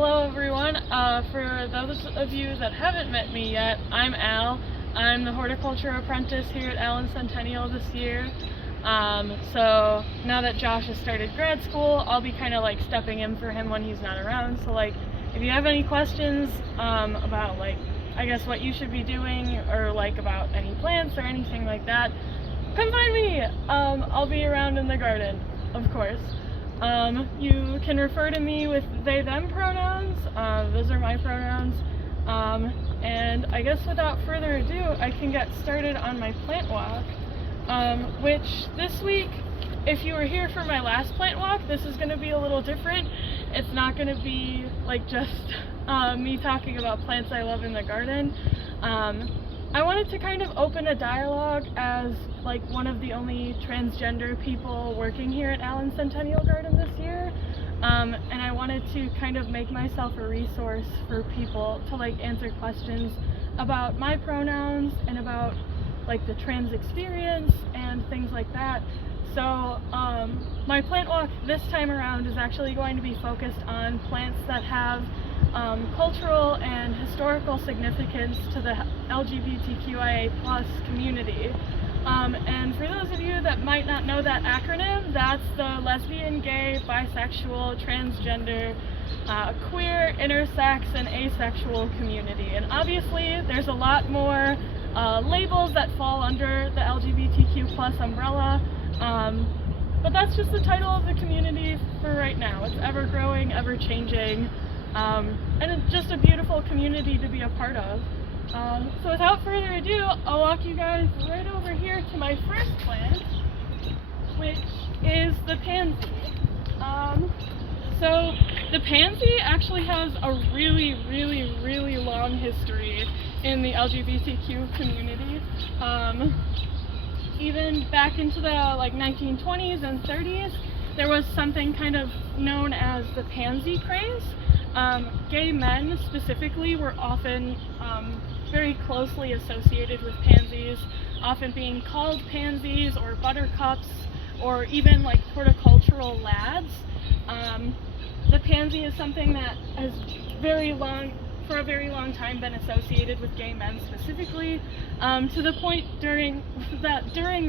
Hello everyone. For those of you that haven't met me yet, I'm Al. I'm the horticulture apprentice here at Allen Centennial this year. So now that Josh has started grad school, I'll be kind of like stepping in for him when he's not around. So like, if you have any questions about like, I guess what you should be doing, or like about any plants or anything like that, come find me. I'll be around in the garden, of course. You can refer to me with they, them pronouns. Those are my pronouns. And I guess without further ado, I can get started on my plant walk, which this week, if you were here for my last plant walk, this is going to be a little different. It's not going to be like just me talking about plants I love in the garden. I wanted to kind of open a dialogue as like one of the only transgender people working here at Allen Centennial Garden this year, and I wanted to kind of make myself a resource for people to like answer questions about my pronouns and about like the trans experience and things like that. So my plant walk this time around is actually going to be focused on plants that have cultural and historical significance to the LGBTQIA+ community. And for those of you that might not know that acronym, that's the lesbian, gay, bisexual, transgender, queer, intersex, and asexual community. And obviously there's a lot more labels that fall under the LGBTQ+ umbrella, but that's just the title of the community for right now. It's ever growing, ever changing, and it's just a beautiful community to be a part of. So without further ado, I'll walk you guys right over here to my first plant, which is the pansy. So the pansy actually has a really long history in the LGBTQ community. Even back into the like 1920s and 30s, there was something kind of known as the pansy craze. Gay men specifically were often very closely associated with pansies, often being called pansies or buttercups, or even like horticultural lads. The pansy is something that has for a very long time been associated with gay men specifically, to the point during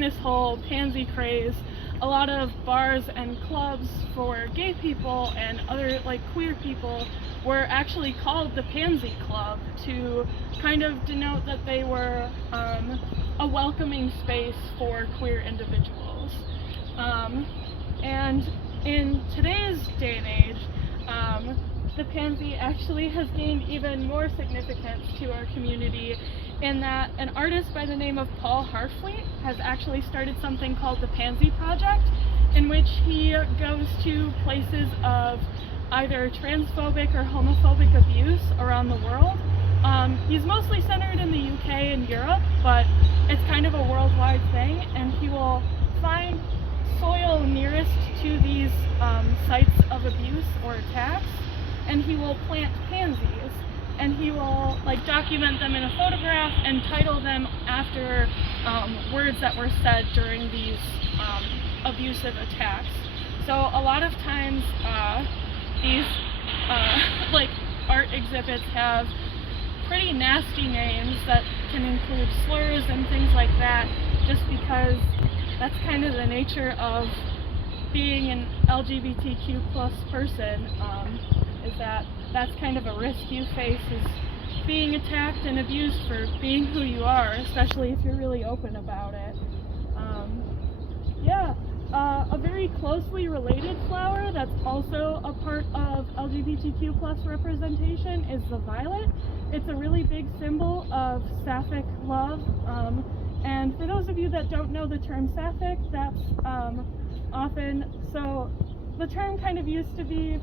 this whole pansy craze, a lot of bars and clubs for gay people and other like queer people were actually called the Pansy Club to kind of denote that they were a welcoming space for queer individuals. And in today's day and age, the pansy actually has gained even more significance to our community, in that an artist by the name of Paul Harfleet has actually started something called the Pansy Project, in which he goes to places of either transphobic or homophobic abuse around the world. He's mostly centered in the UK and Europe, but it's kind of a worldwide thing, and he will find soil nearest to these sites of abuse or attacks, and he will plant pansies, and he will like document them in a photograph and title them after words that were said during these abusive attacks. So a lot of times these like art exhibits have pretty nasty names that can include slurs and things like that, just because that's kind of the nature of being an LGBTQ+ person, is that's kind of a risk you face, is being attacked and abused for being who you are, especially if you're really open about it. A very closely related flower that's also a part of LGBTQ+ representation is the violet. It's a really big symbol of sapphic love, and for those of you that don't know the term sapphic, that's so the term kind of used to be,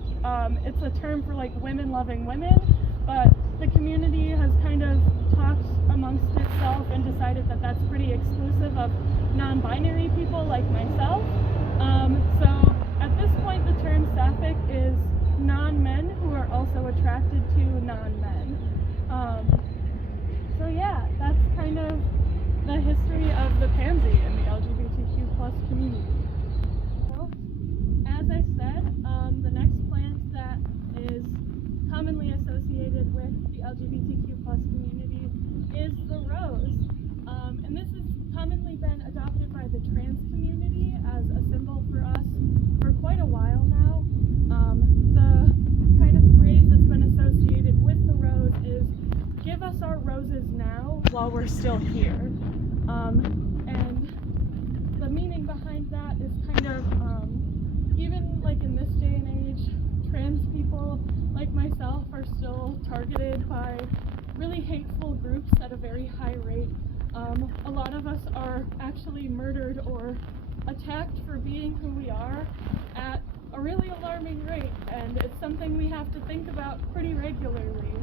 it's a term for like women loving women, but the community has kind of talked amongst itself and decided that that's pretty exclusive of non-binary people like myself. So at this point the term sapphic is non-men who are also attracted to non-men. So yeah, that's kind of the history of the pansy in the LGBTQ+ community. So, as I said, the next plant that is coming with the LGBTQ plus community is the rose. And this has commonly been adopted by the trans community as a symbol for us for quite a while now. The kind of phrase that's been associated with the rose is, give us our roses now while we're still here. And the meaning behind that is kind of, even like in this day and age, trans people like myself are still targeted by really hateful groups at a very high rate. A lot of us are actually murdered or attacked for being who we are at a really alarming rate, and it's something we have to think about pretty regularly.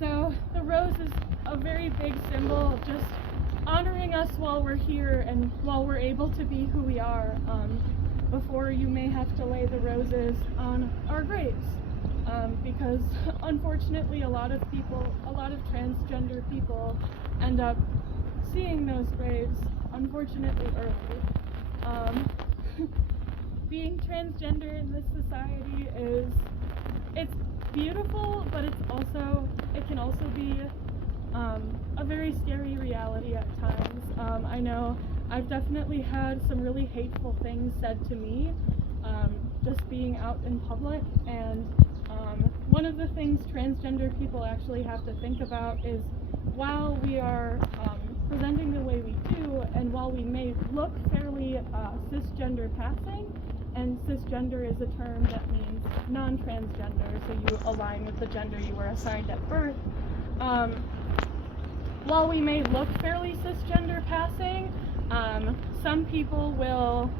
So the rose is a very big symbol of just honoring us while we're here and while we're able to be who we are, before you may have to lay the roses on our graves. Because unfortunately a lot of transgender people end up seeing those graves, unfortunately, early. Being transgender in this society it's beautiful, but it can also be a very scary reality at times. I know I've definitely had some really hateful things said to me, just being out in public, and one of the things transgender people actually have to think about is, while we are presenting the way we do, and while we may look fairly cisgender passing, and cisgender is a term that means non-transgender, so you align with the gender you were assigned at birth, while we may look fairly cisgender passing, some people will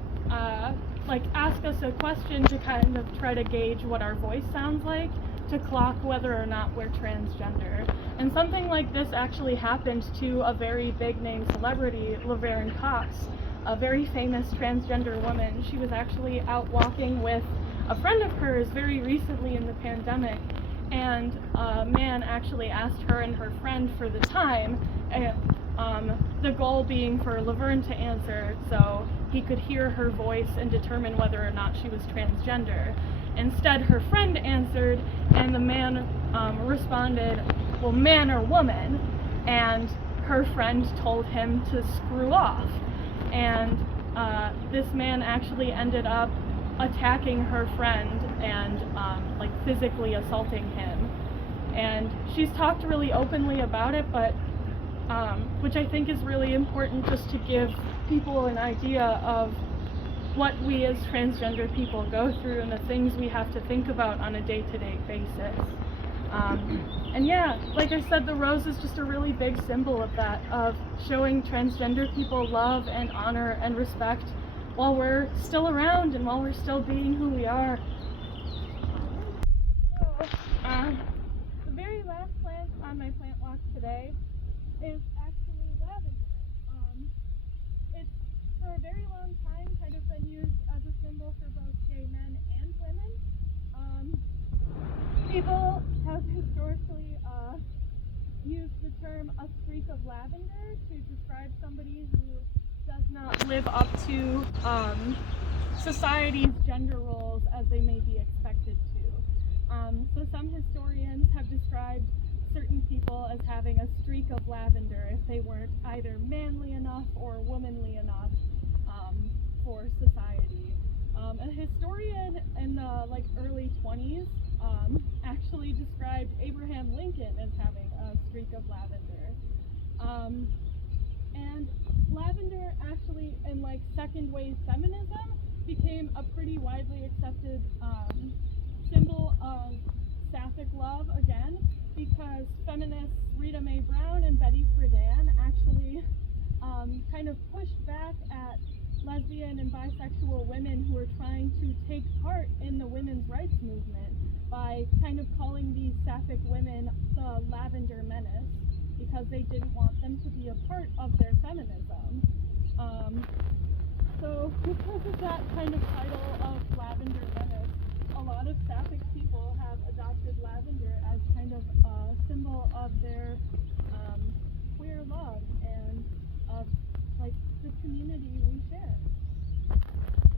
ask us a question to kind of try to gauge what our voice sounds like, to clock whether or not we're transgender. And something like this actually happened to a very big name celebrity, Laverne Cox, a very famous transgender woman. She was actually out walking with a friend of hers very recently in the pandemic, and a man actually asked her and her friend for the time, the goal being for Laverne to answer so he could hear her voice and determine whether or not she was transgender. Instead, her friend answered, and the man responded, well, man or woman, and her friend told him to screw off. And this man actually ended up attacking her friend and physically assaulting him. And she's talked really openly about it, but which I think is really important, just to give people an idea of what we as transgender people go through and the things we have to think about on a day-to-day basis. And yeah, like I said, the rose is just a really big symbol of that, of showing transgender people love and honor and respect while we're still around and while we're still being who we are. So, the very last plant on my plant walk today is actually lavender. It's for a very long time kind of been used as a symbol for both gay men and women. People have historically used the term a streak of lavender to describe somebody who does not live up to society's gender roles as they may be expected to. So some historians have described certain people as having a streak of lavender if they weren't either manly enough or womanly enough for society. A historian in the early 20s actually described Abraham Lincoln as having a streak of lavender. And lavender actually, in second wave feminism, became a pretty widely accepted symbol of sapphic love again, because feminists Rita Mae Brown and Betty Friedan actually kind of pushed back at lesbian and bisexual women who were trying to take part in the women's rights movement by kind of calling these sapphic women the lavender menace, because they didn't want them to be a part of their feminism. So because of that kind of title of lavender menace, a lot of sapphic people have adopted lavender as kind of a symbol of their queer love and of the community we share.